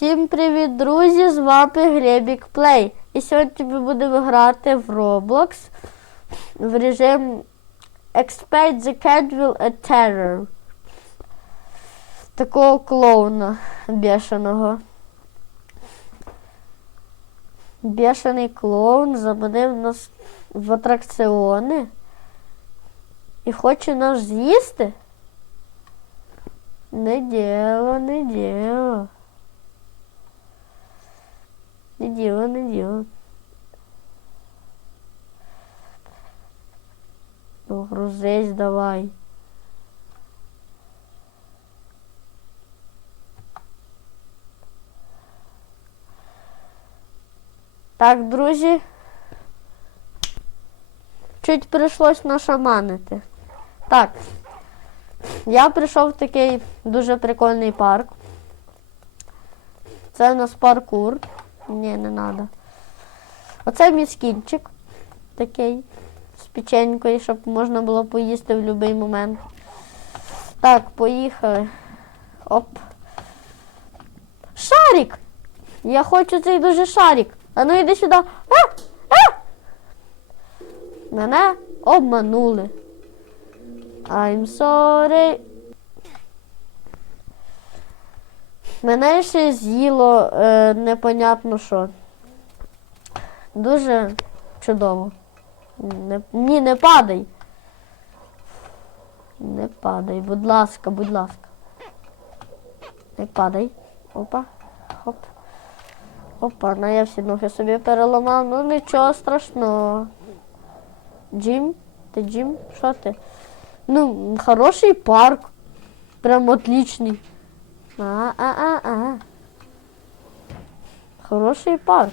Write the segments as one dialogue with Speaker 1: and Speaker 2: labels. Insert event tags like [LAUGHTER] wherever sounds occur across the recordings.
Speaker 1: Всім привіт, друзі! З вами Глебік Плей. І сьогодні ми будемо грати в Roblox в режим Expect the Candle a Terror. Такого клоуна бешеного. Бешений клоун заманив нас в атракціони і хоче нас з'їсти. Не діло, не діло. Не діло, не діло. Ну, грузись давай. Так, друзі. Чуть прийшлось нашаманити. Так. Я прийшов в такий дуже прикольний парк. Це у нас паркур. Ні, не треба. Оце мій скінчик такий з печенькою, щоб можна було поїсти в будь-який момент. Так, поїхали. Оп. Шарик! Я хочу цей дуже шарик. А ну йди сюди. А! А! Мене обманули. I'm sorry. Мене ще з'їло е, непонятно що. Дуже чудово. Не, ні, не падай. Не падай, будь ласка, будь ласка. Не падай. Опа. Хоп. Опа, на я всі ноги собі переламав. Ну нічого страшного. Джим? Ти Джим? Що ти? Ну, хороший парк. Прям отличный. А-а-а-а. Хороший парк.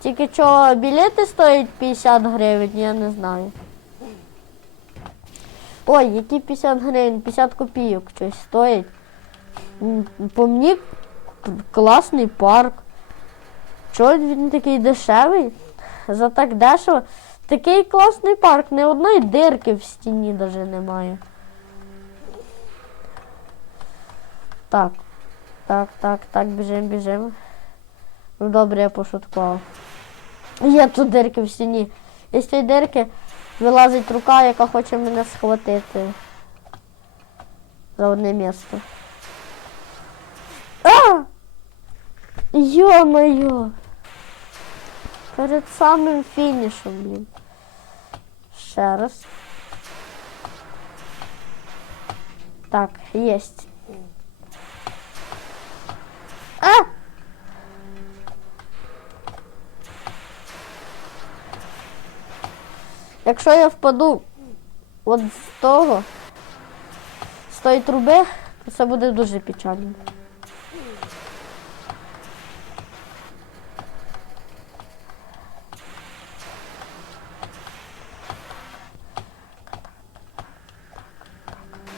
Speaker 1: Тільки що білети стоять 50 гривень, я не знаю. Ой, які 50 гривень, 50 копійок щось стоїть. По мені класний парк. Чого він такий дешевий? За так дешево. Такий класний парк, ні одної дирки в стіні навіть немає. Так. Так, так, так, біжим, біжим. Ну добре, я пошуткував. Є тут дирки в стіні. І з цієї дирки вилазить рука, яка хоче мене схватити. За одне місце. А! Йо-моє! Перед самим фінішем, блін. Ще раз. Так, єсть. А! Якщо я впаду от з того, з тої труби, то це буде дуже печально.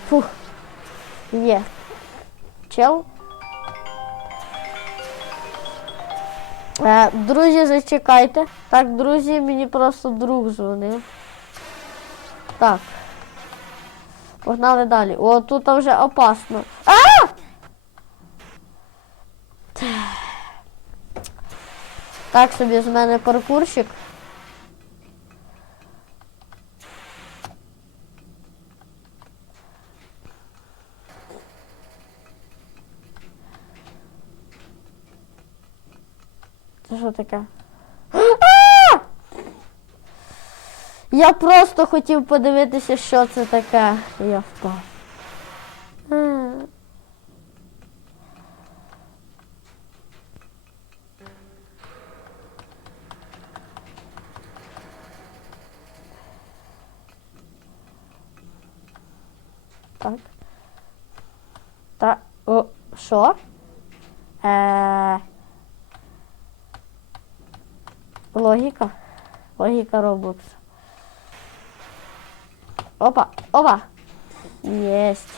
Speaker 1: Фух. Є. Чел. Е, друзі, зачекайте. Так, друзі, мені просто друг дзвонив. Так. Погнали далі. О, тут вже опасно. А! Так собі з мене паркурщик. Що таке? Я просто хотів подивитися, що це таке. Я впав. А. Так. О, що? Е. Логіка. Логіка Roblox. Опа, опа. Єсть.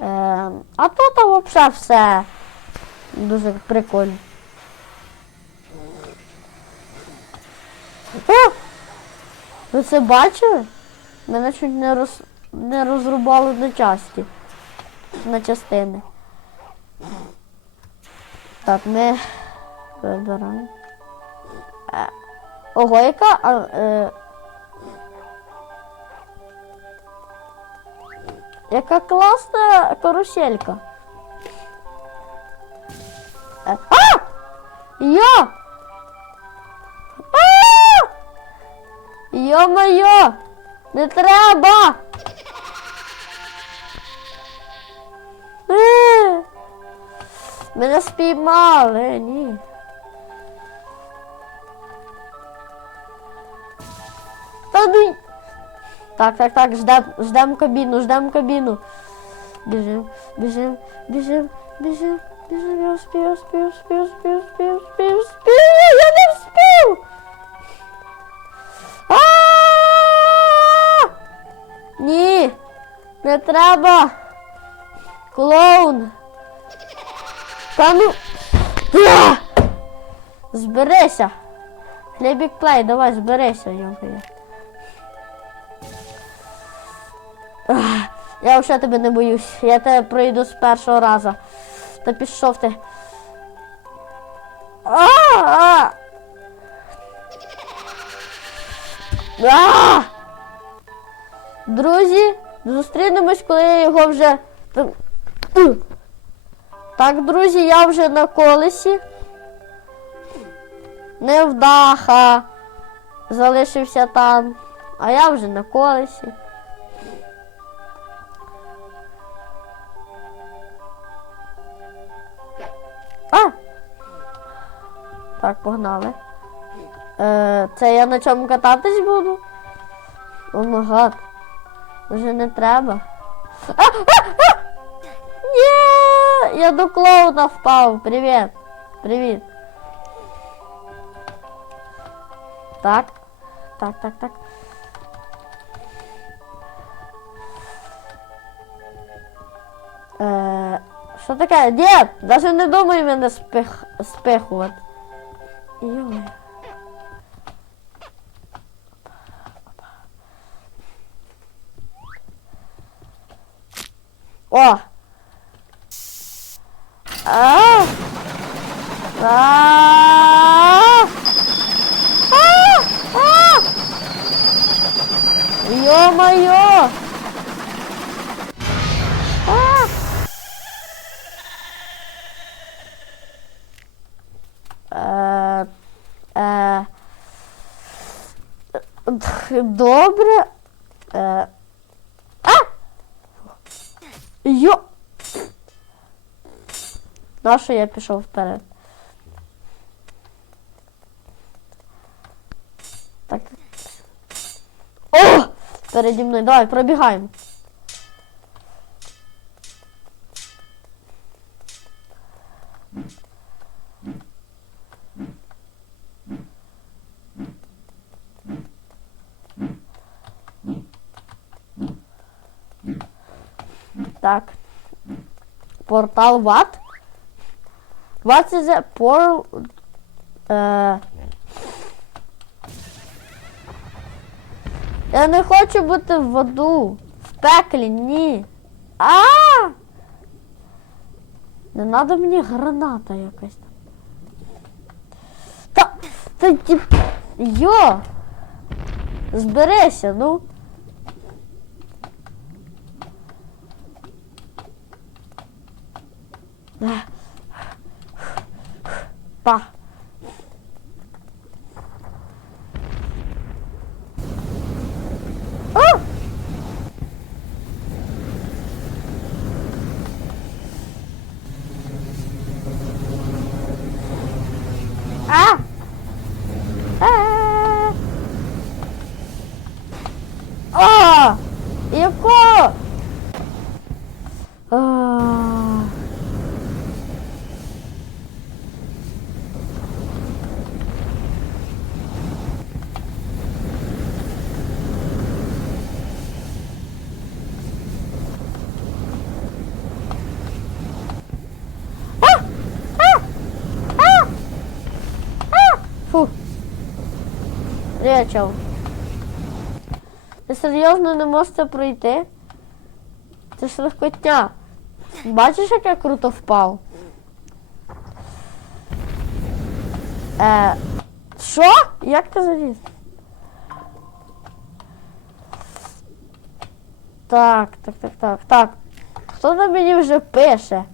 Speaker 1: Ем, а тут взагалі все дуже прикольно. О! Ви це бачили? Мене чуть не роз... не розрубали на часті. на частини. Так, ми вибираємо. Е, Ого, яка. А, е, яка класна каруселька. Е, А! Я! А! Йо-моє! Не треба! Е! Мене спіймали, ні. Ну. Так, так, так, ждем, ждем кабіну, ждем кабіну. Біжим, біжим, біжим, біжим, біжим, я успію, успію, успію, успію, успію, успію, успію, я не вспів! А! Ні, не треба. Клоун. Та ну. Зберися. Хлібік плей, давай, зберися, йомкає. Я вже тебе не боюсь. Я тебе пройду з першого разу. Та пішов ти. А! А! Друзі, зустрінемось, коли я його вже. Так, друзі, я вже на колесі. Невдаха. Залишився там. А я вже на колесі. А! Так, погнали. Е, це я на чому кататись буду? О май гад. Вже не треба. А, а, а! Ні! Я до клоуна впав. Привіт. Привіт. Так. Так, так, так. Е, що таке? Дід, навіть не думай мене спих, спихувати. Йой. О! А! А! А! А! Ё-моё! Е, е, Добре. Е, А! Йо! Нащо я пішов вперед? Так. О! Переді мною. Давай, пробігаємо. Так. Портал what? What is a portal? Е... Я не хочу бути в воду. В пеклі, ні. А! Не треба мені граната якась там. Та, та ті... Йо! Зберися, ну. Ех. Па. А! А! А! А! Яко? А! Фу. Речав. Ви серйозно не можете пройти? Це ж легкотня. Бачиш, як я круто впав? Е, що? Як ти заліз? Так, так, так, так, так. Хто на мені вже пише?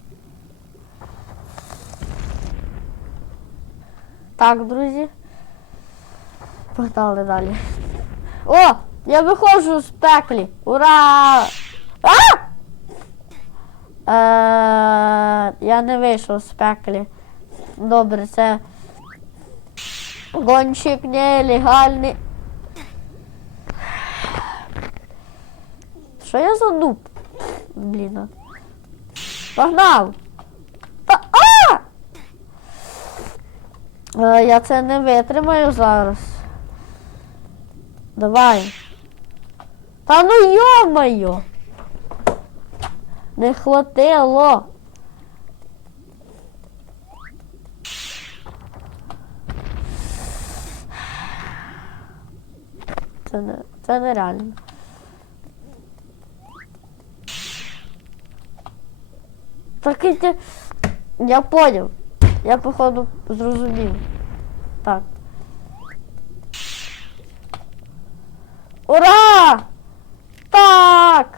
Speaker 1: Так, друзі. Погнали далі. О! Я виходжу з пеклі! Ура! А! Е, я не вийшов з пеклі. Добре, це гонщик нелегальний. Що я за дуб? Блін. Погнав! Та а! Е, я це не витримаю зараз. Давай. Та ну йо-моє! Не хватило. Це не, це нереально. Так і. Я поняв. Я походу зрозумів. Так. Ура! Так!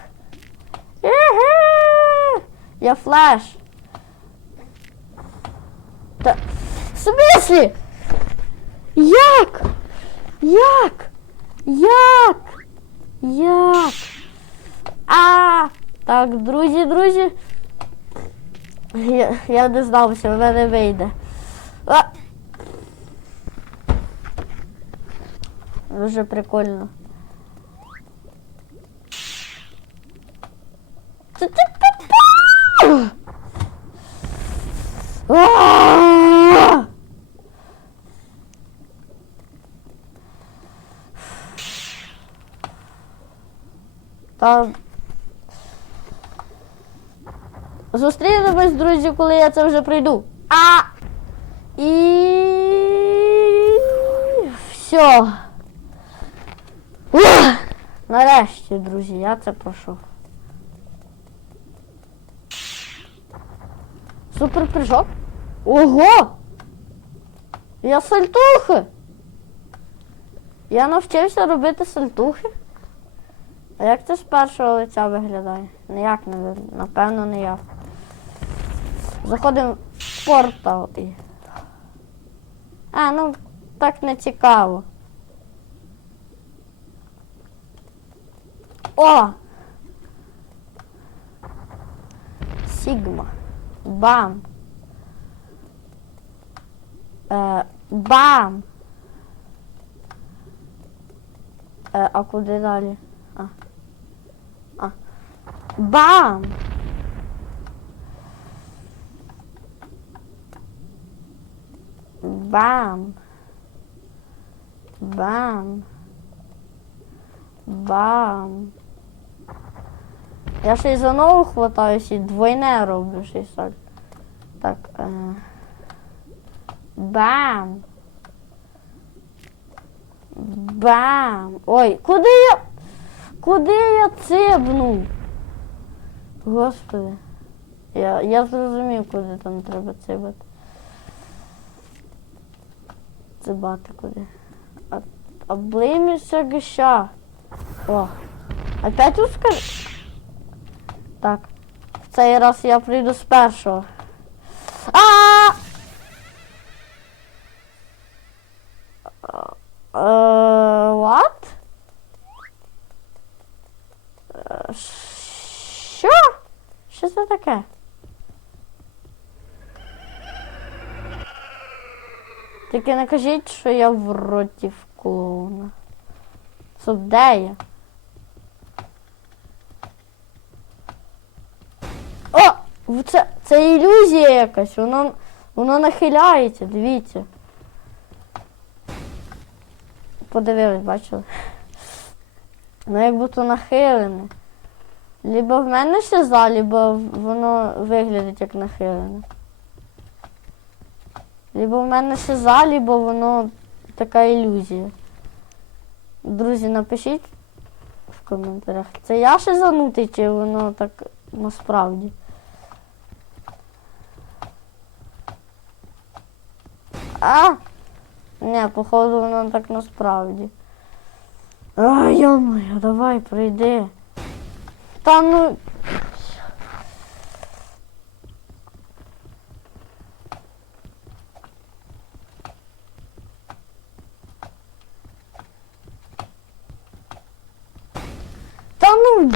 Speaker 1: Еге! Я флеш. Та... В смислі? Як? Як? Як? Як? А! Так, друзі, друзі. Я, я не знав, що в мене вийде. А! Дуже прикольно. Це ти попав! А! Та Зустрінемось, друзі, коли я це вже пройду. А! І все. Ух! Нарешті, друзі, я це пройшов. Супер прыжок. Ого! Я сальтухи. Я навчився робити сальтухи. А як це з першого лиця виглядає? Ніяк не. Напевно, ніяк. Заходимо в портал і. А, ну так не цікаво. О! Сігма. Бам. Е, бам. Е, а куди далі? А. Бам! Бам! Бам! Бам! Я ще й за нову хватаюсь і двойне роблю й соль. Так. Е... Бам! Бам! Ой, куди я? Куди я цибнув? Господи. Я, я зрозумів, куди там треба цибати. Цибати куди. А, а блиміся гища. О. Опять ускорь. Так. В цей раз я прийду з першого. А! Е, What? Що? Що це таке? Тільки не кажіть, що я в роті в клоуна. Це де я? О! Це, це ілюзія якась, воно, воно нахиляється, дивіться. Подивились, бачили? Ну як будто нахилене. Либо в мене сюза, либо воно виглядить як нахилене. Либо в мене ще сюза, либо воно така ілюзія. Друзі, напишіть в коментарях. Це я ще занутий, чи воно так насправді. А! Не, походу воно так насправді. А, йо моя, давай, прийди. Та ну. Та ну.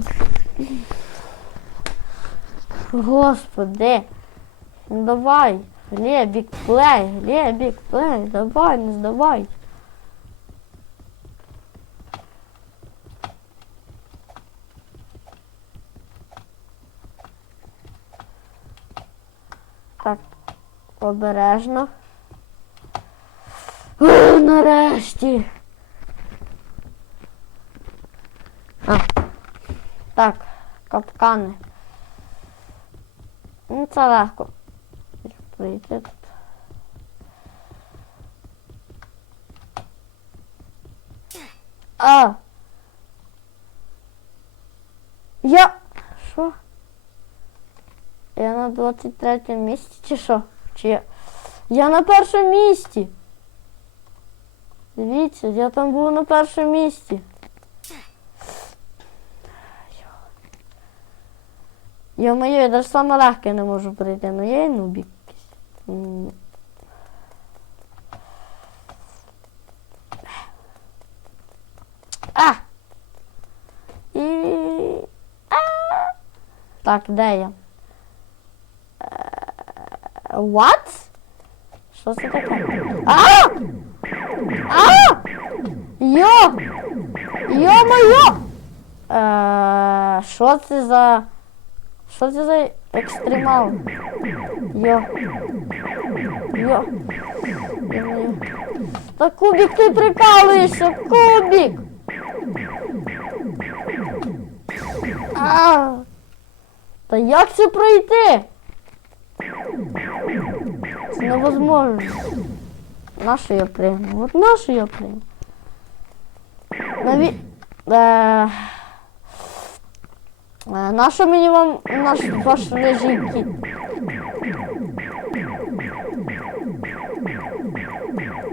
Speaker 1: Господи. Ну давай. Глебік, плей, Глебік, плей, давай, не здавай. Так, обережно. О, нарешті. А, так, капкани. Ну, це легко. Прийти тут. А! Я. Що? Я на 23 місці чи що? Чи я? Я на першому місці. Дивіться, я там був на першому місці. Йо-моє, я навіть саме легке не можу прийти, ну я і нубік. А! І... А! Так, де я? What? Що це таке? А! А! Йо! Йо-моє! Е, Що це за... Що це за екстремал? Йо. Йо. Та кубик ти прикалуєшся, кубик! А! Та як це пройти? Невозможно. Нащо я пригну? От нащо я пригну? Наві... Е... Е, Нащо мені вам наш ваш режий кіт?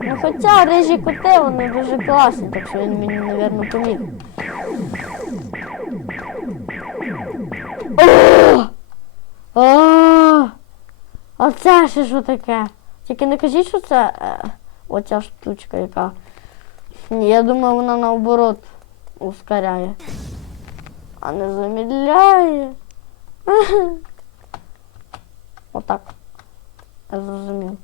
Speaker 1: Ну хоча режі коти, вони дуже класні, так що він мені, мабуть, поміг. А це ще що таке? Тільки не кажіть, що це е, оця штучка, яка. Я думаю, вона наоборот ускоряє. А не замедляє. [LAUGHS] Отак. Я зрозумів.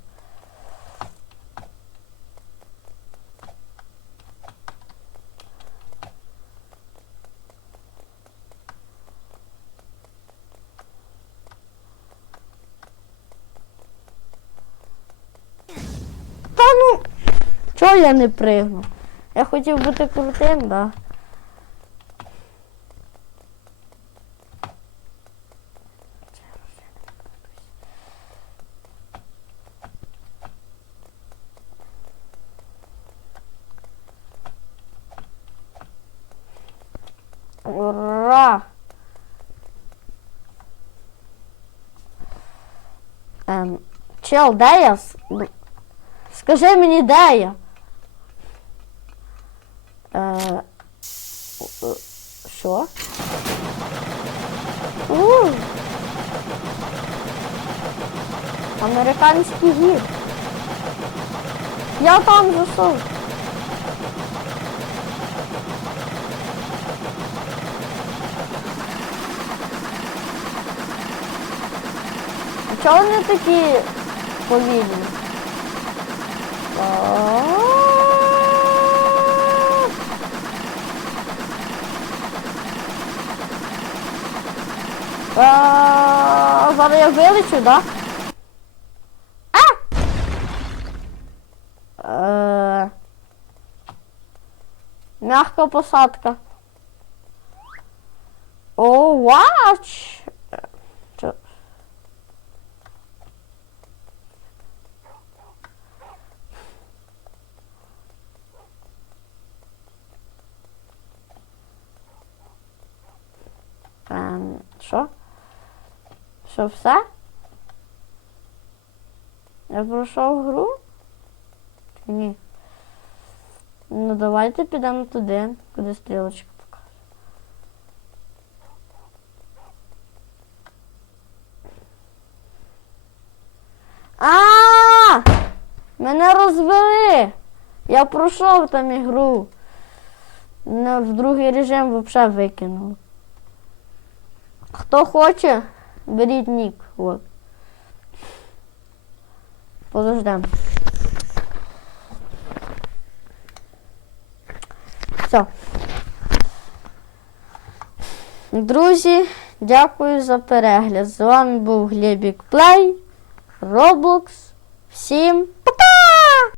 Speaker 1: Та ну, чого я не пригну? Я хотів бути крутим, да. Ура! Ем, чел, де я? Скажи мені, де я? Е, що? У, Американський гід. Я там зайшов. А чого вони такі повільні? Зараз я вилечу, да? А! Е, Мягка посадка. О, вач! Чо? Ем, що? Що все? Я пройшов гру? Ні. Ну давайте підемо туди, куди стрілочка показує. А! Мене розвели! Я пройшов там ігру. Мене в другий режим взагалі викинуло. Хто хоче, беріть нік. От. Подождем. Все. Друзі, дякую за перегляд. З вами був Глебік Плей, Роблокс. Всім пока!